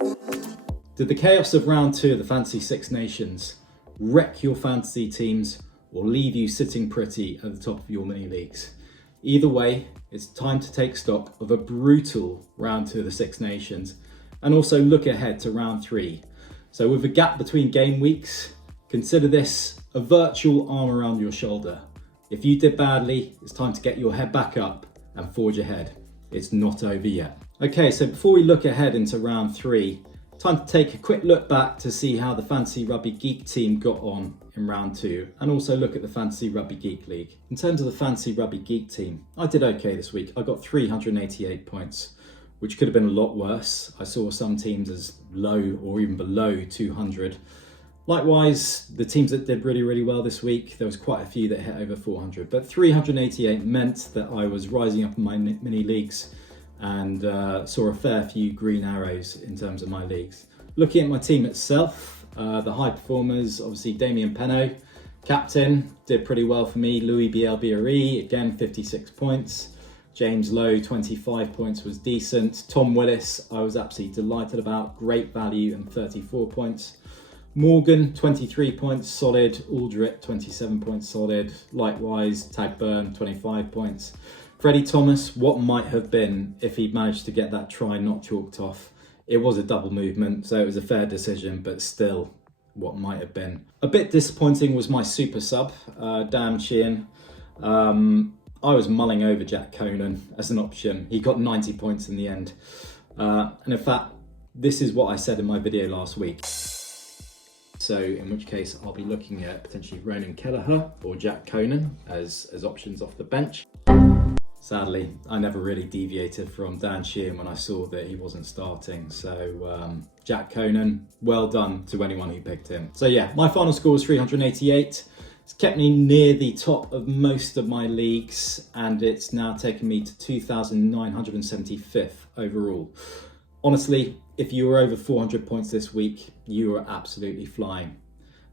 Did the chaos of round 2 of the Fantasy Six Nations wreck your fantasy teams or leave you sitting pretty at the top of your mini leagues? Either way, it's time to take stock of a brutal round 2 of the Six Nations and also look ahead to round 3. So with a gap between game weeks, consider this a virtual arm around your shoulder. If you did badly, it's time to get your head back up and forge ahead. It's not over yet. Okay, so before we look ahead into round 3, time to take a quick look back to see how the Fantasy Rugby Geek team got on in round 2 and also look at the Fantasy Rugby Geek League. In terms of the Fantasy Rugby Geek team, I did okay this week. I got 388 points, which could have been a lot worse. I saw some teams as low or even below 200. Likewise, the teams that did really well this week, there was quite a few that hit over 400, but 388 meant that I was rising up in my mini leagues and saw a fair few green arrows in terms of my leagues. Looking at my team itself, the high performers, obviously Damien Penaud, captain, did pretty well for me. Louis Bielbieri, again 56 points. James Lowe, 25 points was decent. Tom Willis, I was absolutely delighted about, great value and 34 points. Morgan, 23 points, solid. Aldrich, 27 points, solid. Likewise, Tag Byrne, 25 points. Freddie Thomas, what might have been if he'd managed to get that try not chalked off. It was a double movement, so it was a fair decision, but still, what might have been. A bit disappointing was my super sub, Dan Sheehan. I was mulling over Jack Conan as an option. He got 90 points in the end. And in fact, this is what I said in my video last week. So in which case I'll be looking at potentially Ronan Kelleher or Jack Conan as options off the bench. Sadly, I never really deviated from Dan Sheehan when I saw that he wasn't starting. So Jack Conan, well done to anyone who picked him. So yeah, my final score was 388. It's kept me near the top of most of my leagues and it's now taken me to 2,975th overall. Honestly, if you were over 400 points this week, you were absolutely flying.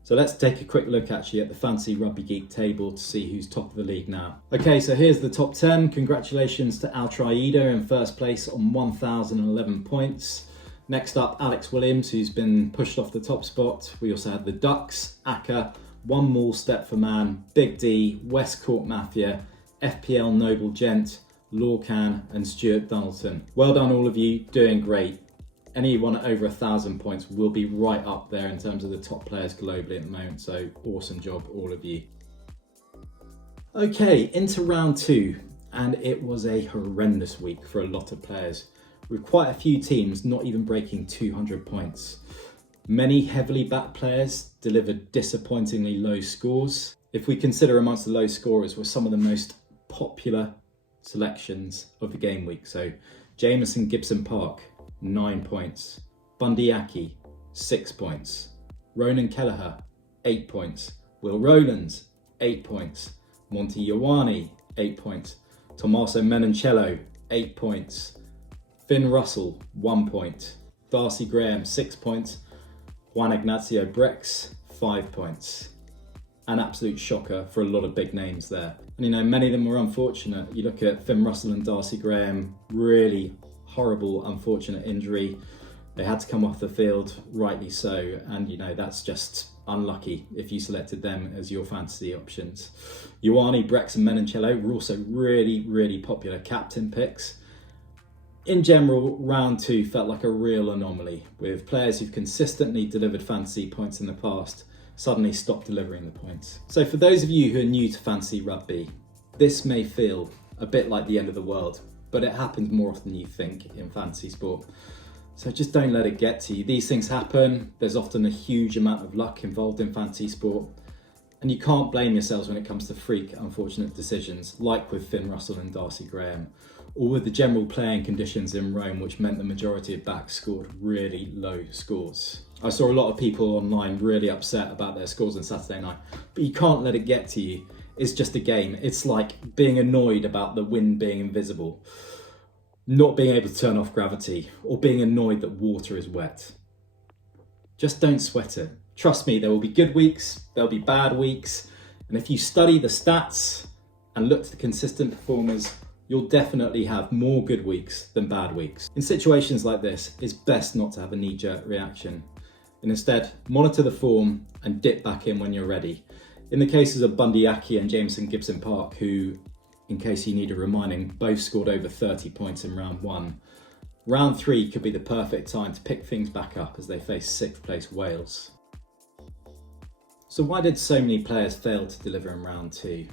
So let's take a quick look actually at the Fantasy Rugby Geek table to see who's top of the league now. Okay, so here's the top 10. Congratulations to Al Traida in first place on 1,011 points. Next up, Alex Williams, who's been pushed off the top spot. We also had the Ducks, Aka, One More Step for Man, Big D, West Cork Mafia, FPL Noble Gent, Lorcan and Stuart Donaldson. Well done all of you, doing great. Anyone over 1,000 points will be right up there in terms of the top players globally at the moment, so awesome job all of you. Okay, into round 2, and it was a horrendous week for a lot of players, with quite a few teams not even breaking 200 points. Many heavily backed players delivered disappointingly low scores. If we consider amongst the low scorers were some of the most popular selections of the game week. So Jamison Gibson Park, 9 points. Bundy Aki, 6 points. Ronan Kelleher, 8 points. Will Rowlands, 8 points. Monty Ioane, 8 points. Tommaso Menoncello, 8 points. Finn Russell, 1 point. Darcy Graham, 6 points. Juan Ignacio Brex, 5 points. An absolute shocker for a lot of big names there. And you know, many of them were unfortunate. You look at Finn Russell and Darcy Graham, really horrible, unfortunate injury. They had to come off the field, rightly so. And you know, that's just unlucky if you selected them as your fantasy options. Ioane, Brex and Menoncello were also really popular captain picks. In general, round 2 felt like a real anomaly, with players who've consistently delivered fantasy points in the past suddenly stopped delivering the points. So for those of you who are new to fantasy rugby, this may feel a bit like the end of the world, but it happens more often than you think in fantasy sport. So just don't let it get to you. These things happen. There's often a huge amount of luck involved in fantasy sport, and you can't blame yourselves when it comes to freak, unfortunate decisions, like with Finn Russell and Darcy Graham, or with the general playing conditions in Rome, which meant the majority of backs scored really low scores. I saw a lot of people online really upset about their scores on Saturday night, but you can't let it get to you. It's just a game. It's like being annoyed about the wind being invisible, not being able to turn off gravity, or being annoyed that water is wet. Just don't sweat it. Trust me, there will be good weeks, there'll be bad weeks, and if you study the stats and look to the consistent performers, you'll definitely have more good weeks than bad weeks. In situations like this, it's best not to have a knee-jerk reaction, and instead monitor the form and dip back in when you're ready. In the cases of Bundy Aki and Jameson Gibson Park, who, in case you need a reminding, both scored over 30 points in round 1, round 3 could be the perfect time to pick things back up as they face 6th place Wales. So why did so many players fail to deliver in round 2?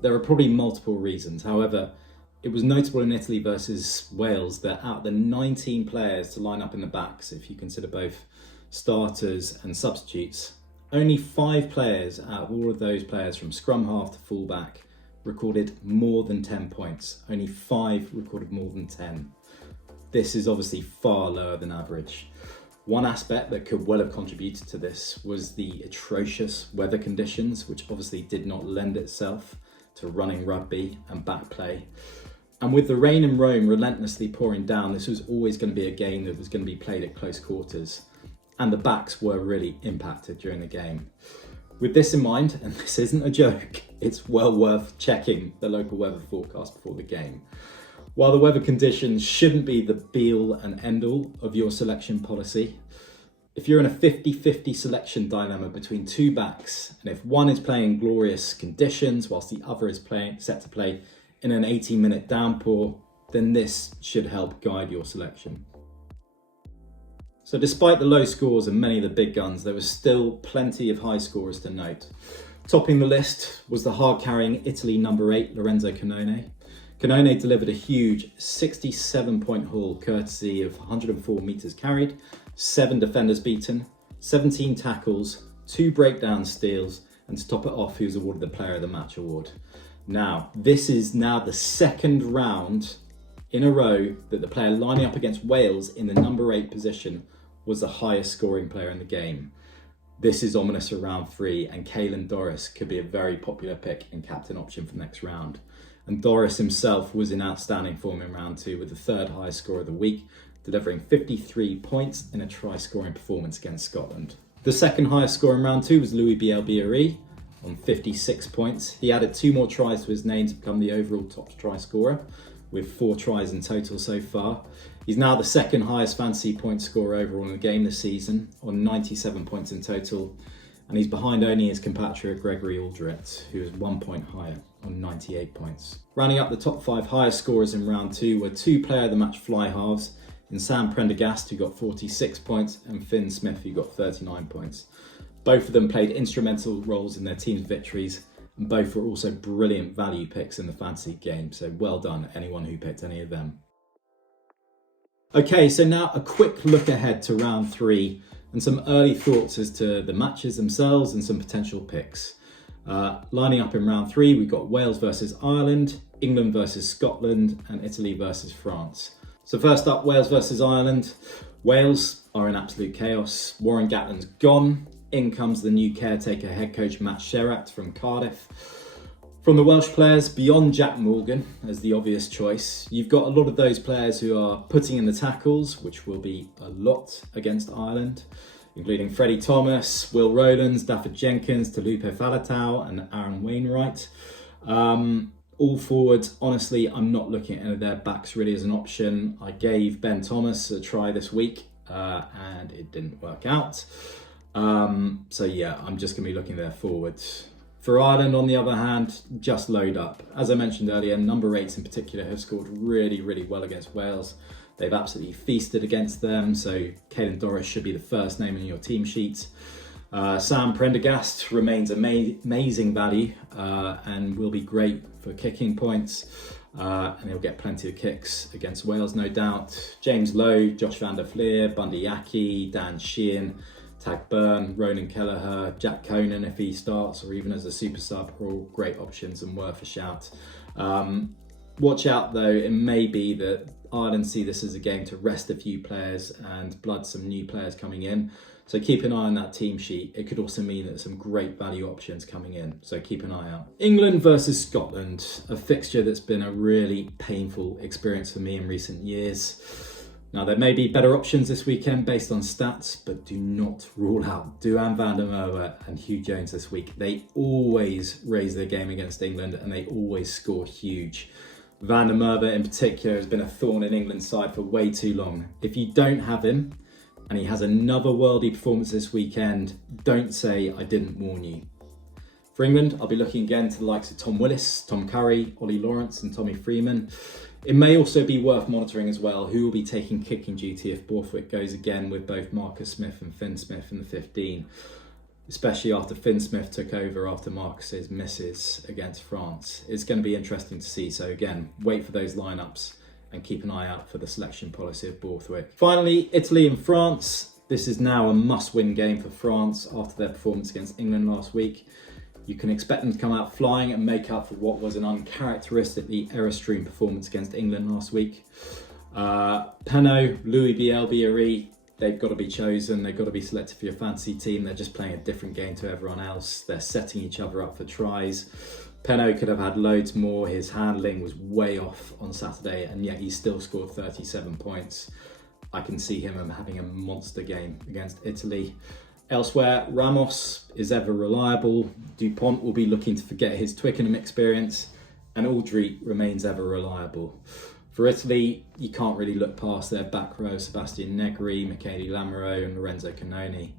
There are probably multiple reasons. However, it was notable in Italy versus Wales that out of the 19 players to line up in the backs, if you consider both starters and substitutes, only 5 players out of all of those players from scrum half to fullback recorded more than 10 points. Only 5 recorded more than 10. This is obviously far lower than average. One aspect that could well have contributed to this was the atrocious weather conditions, which obviously did not lend itself to running rugby and back play. And with the rain in Rome relentlessly pouring down, this was always going to be a game that was going to be played at close quarters. And the backs were really impacted during the game. With this in mind, and this isn't a joke, it's well worth checking the local weather forecast before the game. While the weather conditions shouldn't be the be-all and end-all of your selection policy, if you're in a 50-50 selection dilemma between 2 backs, and if one is playing glorious conditions whilst the other is set to play in an 18-minute downpour, then this should help guide your selection. So despite the low scores and many of the big guns, there was still plenty of high scorers to note. Topping the list was the hard-carrying Italy number 8, Lorenzo Cannone. Cannone delivered a huge 67-point haul courtesy of 104 metres carried, 7 defenders beaten, 17 tackles, 2 breakdown steals, and to top it off, he was awarded the Player of the Match award. Now, this is now the 2nd round in a row that the player lining up against Wales in the number 8 position was the highest scoring player in the game. This is ominous for round 3, and Caelan Doris could be a very popular pick and captain option for next round. And Doris himself was in outstanding form in round 2 with the 3rd highest score of the week, delivering 53 points in a try-scoring performance against Scotland. The 2nd highest score in round 2 was Louis Bielbieri on 56 points. He added 2 more tries to his name to become the overall top try scorer, with 4 tries in total so far. He's now the 2nd highest fantasy point scorer overall in the game this season, on 97 points in total, and he's behind only his compatriot Gregory Aldred, who is 1 point higher on 98 points. Rounding up the top 5 highest scorers in round 2 were 2 player of the match fly halves, in Sam Prendergast, who got 46 points, and Finn Smith, who got 39 points. Both of them played instrumental roles in their team's victories, and both were also brilliant value picks in the fantasy game, so well done anyone who picked any of them. Okay, so now a quick look ahead to round 3 and some early thoughts as to the matches themselves and some potential picks. Lining up in round 3, we've got Wales versus Ireland, England versus Scotland, and Italy versus France. So first up, Wales versus Ireland. Wales are in absolute chaos. Warren Gatland's gone. In comes the new caretaker head coach Matt Sherratt from Cardiff. From the Welsh players, beyond Jack Morgan as the obvious choice, you've got a lot of those players who are putting in the tackles, which will be a lot against Ireland, including Freddie Thomas, Will Rowlands, Dafford Jenkins, Talupe Falatau and Aaron Wainwright. All forwards, honestly, I'm not looking at any of their backs really as an option. I gave Ben Thomas a try this week and it didn't work out. So yeah, I'm just going to be looking at their forwards. For Ireland, on the other hand, just load up. As I mentioned earlier, number 8s in particular have scored really, really well against Wales. They've absolutely feasted against them, so Caelan Doris should be the first name in your team sheet. Sam Prendergast remains amazing value and will be great for kicking points. And he'll get plenty of kicks against Wales, no doubt. James Lowe, Josh van der Fleer, Bundy Aki, Dan Sheehan, Tag Byrne, Ronan Kelleher, Jack Conan if he starts, or even as a super sub, are all great options and worth a shout. Watch out though, it may be that Ireland see this as a game to rest a few players and blood some new players coming in. So keep an eye on that team sheet. It could also mean that some great value options coming in, so keep an eye out. England versus Scotland, a fixture that's been a really painful experience for me in recent years. Now, there may be better options this weekend based on stats, but do not rule out Duhan van der Merwe and Hugh Jones this week. They always raise their game against England and they always score huge. Van der Merwe in particular has been a thorn in England's side for way too long. If you don't have him, and he has another worldy performance this weekend, don't say I didn't warn you. For England, I'll be looking again to the likes of Tom Willis, Tom Curry, Ollie Lawrence and Tommy Freeman. It may also be worth monitoring as well who will be taking kicking duty if Borthwick goes again with both Marcus Smith and Finn Smith in the 15, especially after Finn Smith took over after Marcus's misses against France. It's going to be interesting to see, so again, wait for those lineups and keep an eye out for the selection policy of Borthwick. Finally, Italy and France. This is now a must-win game for France after their performance against England last week. You can expect them to come out flying and make up for what was an uncharacteristically error-strewn performance against England last week. Penaud, Louis Bielbiarri, they've got to be chosen. They've got to be selected for your fantasy team. They're just playing a different game to everyone else. They're setting each other up for tries. Penaud could have had loads more. His handling was way off on Saturday, and yet he still scored 37 points. I can see him having a monster game against Italy. Elsewhere, Ramos is ever reliable. Dupont will be looking to forget his Twickenham experience, and Aldrit remains ever reliable. For Italy, you can't really look past their back row, Sebastian Negri, Michele Lamoureux and Lorenzo Cannoni.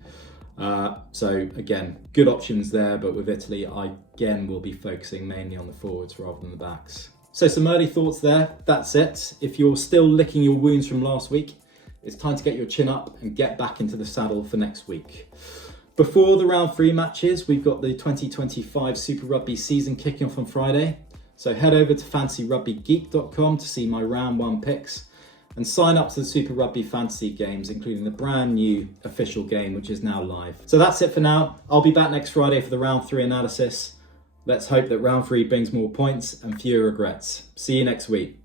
So again, good options there, but with Italy, I again will be focusing mainly on the forwards rather than the backs. So some early thoughts there, that's it. If you're still licking your wounds from last week, it's time to get your chin up and get back into the saddle for next week. Before the round 3 matches, we've got the 2025 Super Rugby season kicking off on Friday. So head over to fantasyrugbygeek.com to see my round 1 picks and sign up to the Super Rugby fantasy games, including the brand new official game, which is now live. So that's it for now. I'll be back next Friday for the round 3 analysis. Let's hope that round 3 brings more points and fewer regrets. See you next week.